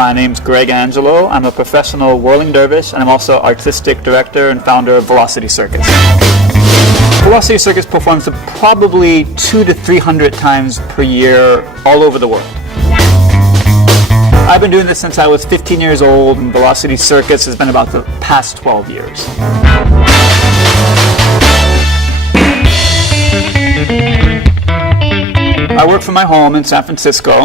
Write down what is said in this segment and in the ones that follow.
My name's Greg Angelo. I'm a professional whirling dervish, and I'm also artistic director and founder of Velocity Circus. Velocity Circus performs probably 200 to 300 times per year all over the world. I've been doing this since I was 15 years old, and Velocity Circus has been about the past 12 years. I work from my home in San Francisco.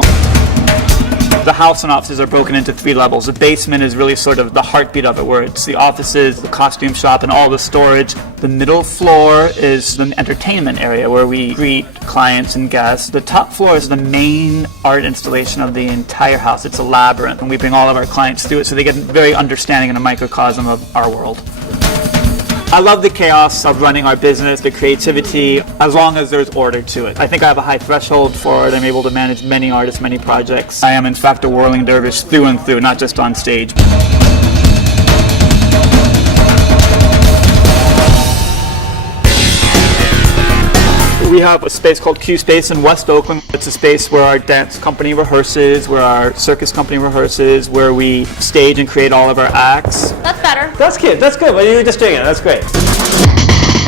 The house and offices are broken into 3 levels. The basement is really sort of the heartbeat of it, where it's the offices, the costume shop, and all the storage. The middle floor is the entertainment area where we greet clients and guests. The top floor is the main art installation of the entire house. It's a labyrinth, and we bring all of our clients through it so they get very understanding and a microcosm of our world. I love the chaos of running our business, the creativity, as long as there's order to it. I think I have a high threshold for it. I'm able to manage many artists, many projects. I am, in fact, a whirling dervish through and through, not just on stage. We have a space called Q Space in West Oakland. It's a space where our dance company rehearses, where our circus company rehearses, where we stage and create all of our acts. That's better. That's cute. That's good. Well, you're just doing it. That's great.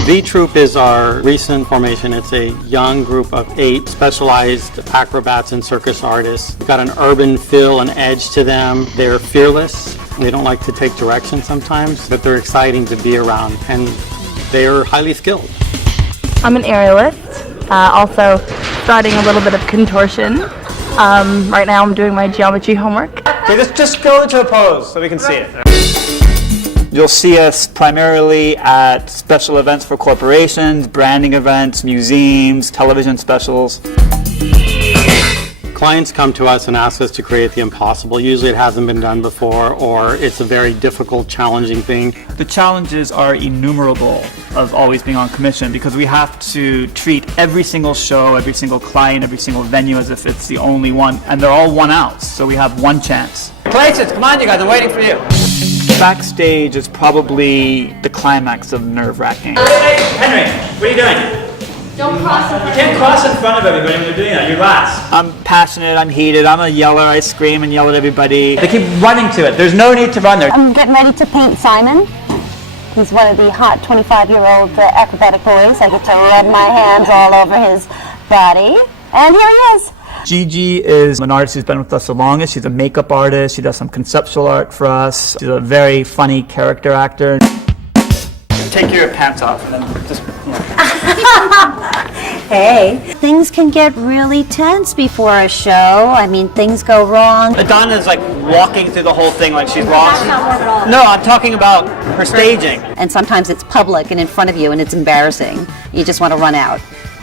The Troupe is our recent formation. It's a young group of 8 specialized acrobats and circus artists. They've got an urban feel and edge to them. They're fearless. They don't like to take direction sometimes, but they're exciting to be around, and they're highly skilled. I'm an aerialist, also starting a little bit of contortion. Right now I'm doing my geometry homework. Okay, just go into a pose so we can see it. You'll see us primarily at special events for corporations, branding events, museums, television specials. Clients come to us and ask us to create the impossible. Usually it hasn't been done before, or it's a very difficult, challenging thing. The challenges are innumerable of always being on commission, because we have to treat every single show, every single client, every single venue as if it's the only one, and they're all one outs, so we have one chance. Places, come on you guys, I'm waiting for you. Backstage is probably the climax of nerve-wracking. Henry, what are you doing? Don't cross in front of You can't cross in front of everybody when you're doing that. You're last. I'm passionate, I'm heated, I'm a yeller, I scream and yell at everybody. They keep running to it. There's no need to run there. I'm getting ready to paint Simon. He's one of the hot 25-year-old acrobatic boys. I get to rub my hands all over his body. And here he is. Gigi is an artist who's been with us the longest. She's a makeup artist. She does some conceptual art for us. She's a very funny character actor. Take your pants off and then just, you know. Hey, things can get really tense before a show. I mean, things go wrong. Donna's like walking through the whole thing like she's lost. That's not work at all. No, I'm talking about her staging. And sometimes it's public and in front of you and it's embarrassing. You just want to run out.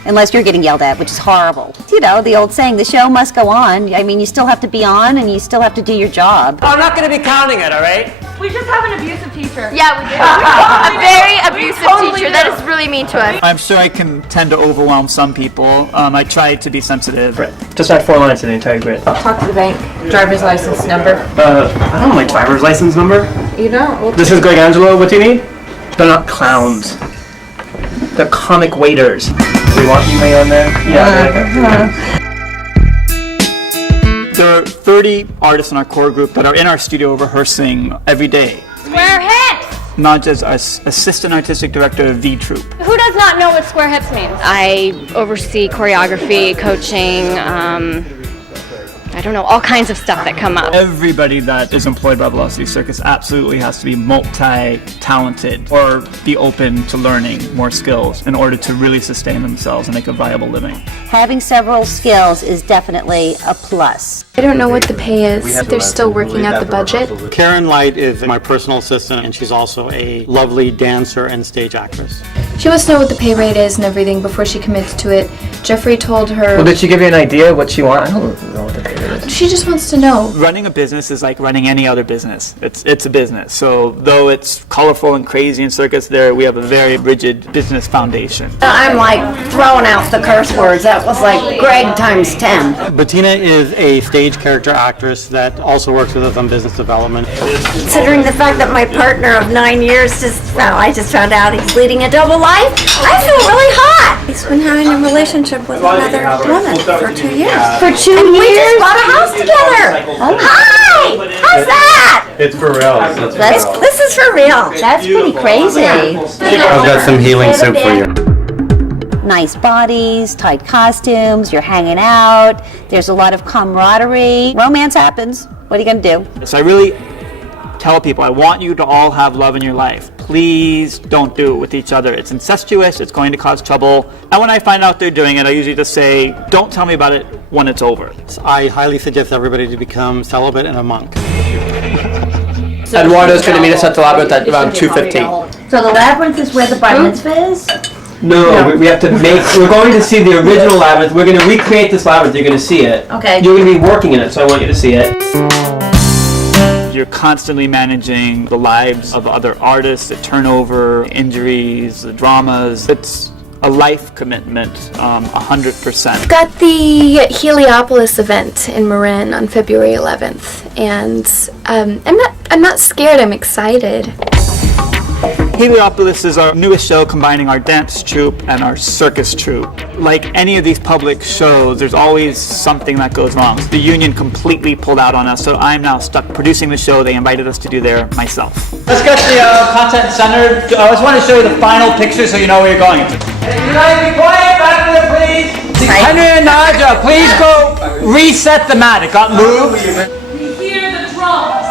Unless you're getting yelled at, which is horrible. You know, the old saying, the show must go on. I mean, you still have to be on and you still have to do your job. I'm not going to be counting it, all right? We just have an abusive teacher. Yeah, we do. A very abusive teacher that is really mean to us. I'm sure I can tend to overwhelm some people. I try to be sensitive. Just add 4 lines to the entire grid. Talk to the bank. Driver's license number. I don't know my driver's license number. You don't? This is Greg Angelo. What do you need? They're not clowns. They're comic waiters. Do you want email on there? Yeah. There are 30 artists in our core group that are in our studio rehearsing every day. Square hips! Not just as assistant artistic director of The Troupe. Who does not know what square hips means? I oversee choreography, coaching, I don't know, all kinds of stuff that come up. Everybody that is employed by Velocity Circus absolutely has to be multi-talented or be open to learning more skills in order to really sustain themselves and make a viable living. Having several skills is definitely a plus. I don't know what the pay is. They're still working out the budget. Karen Light is my personal assistant, and she's also a lovely dancer and stage actress. She wants to know what the pay rate is and everything before she commits to it. Jeffrey told her... Well, did she give you an idea what she wants? I don't know what the pay rate is. She just wants to know. Running a business is like running any other business. It's a business. So though it's colorful and crazy in circus, we have a very rigid business foundation. I'm like throwing out the curse words. That was like Greg times 10. Bettina is a stage character actress that also works with us on business development. Considering the fact that my partner of 9 years I just found out he's leading a double life, I feel really hot. He's been having a relationship with another woman for 2 years. For 2 years? We just bought a house together. Hi! is that? It's for real. This is for real. That's pretty crazy. I've got some healing soup for you. Nice bodies, tight costumes, you're hanging out, there's a lot of camaraderie. Romance happens. What are you going to do? So I really tell people, I want you to all have love in your life. Please don't do it with each other. It's incestuous, it's going to cause trouble. And when I find out they're doing it, I usually just say, don't tell me about it when it's over. I highly suggest everybody to become celibate and a monk. Eduardo's going to meet us at the Labyrinth at around 2:15. So the Labyrinth is where the bar mitzvah is? No, we have to we're going to see the original Labyrinth. We're going to recreate this Labyrinth. You're going to see it. Okay. You're going to be working in it, so I want you to see it. You're constantly managing the lives of other artists, the turnover, injuries, the dramas. It's a life commitment, 100%. Got the Heliopolis event in Marin on February 11th, and I'm not scared. I'm excited. Heliopolis is our newest show combining our dance troupe and our circus troupe. Like any of these public shows, there's always something that goes wrong. The union completely pulled out on us, so I'm now stuck producing the show they invited us to do there myself. Let's get the content centered. I just want to show you the final picture so you know where you're going. You guys be quiet, back there, please. Henry and Naja, please go reset the mat. It got moved. We hear the drums.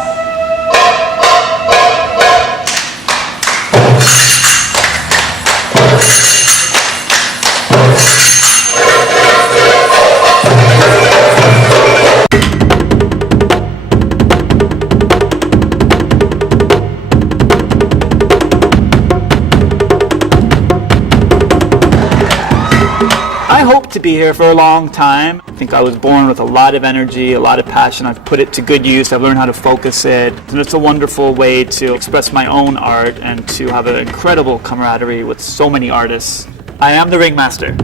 I hope to be here for a long time. I think I was born with a lot of energy, a lot of passion. I've put it to good use. I've learned how to focus it. And it's a wonderful way to express my own art and to have an incredible camaraderie with so many artists. I am the ringmaster.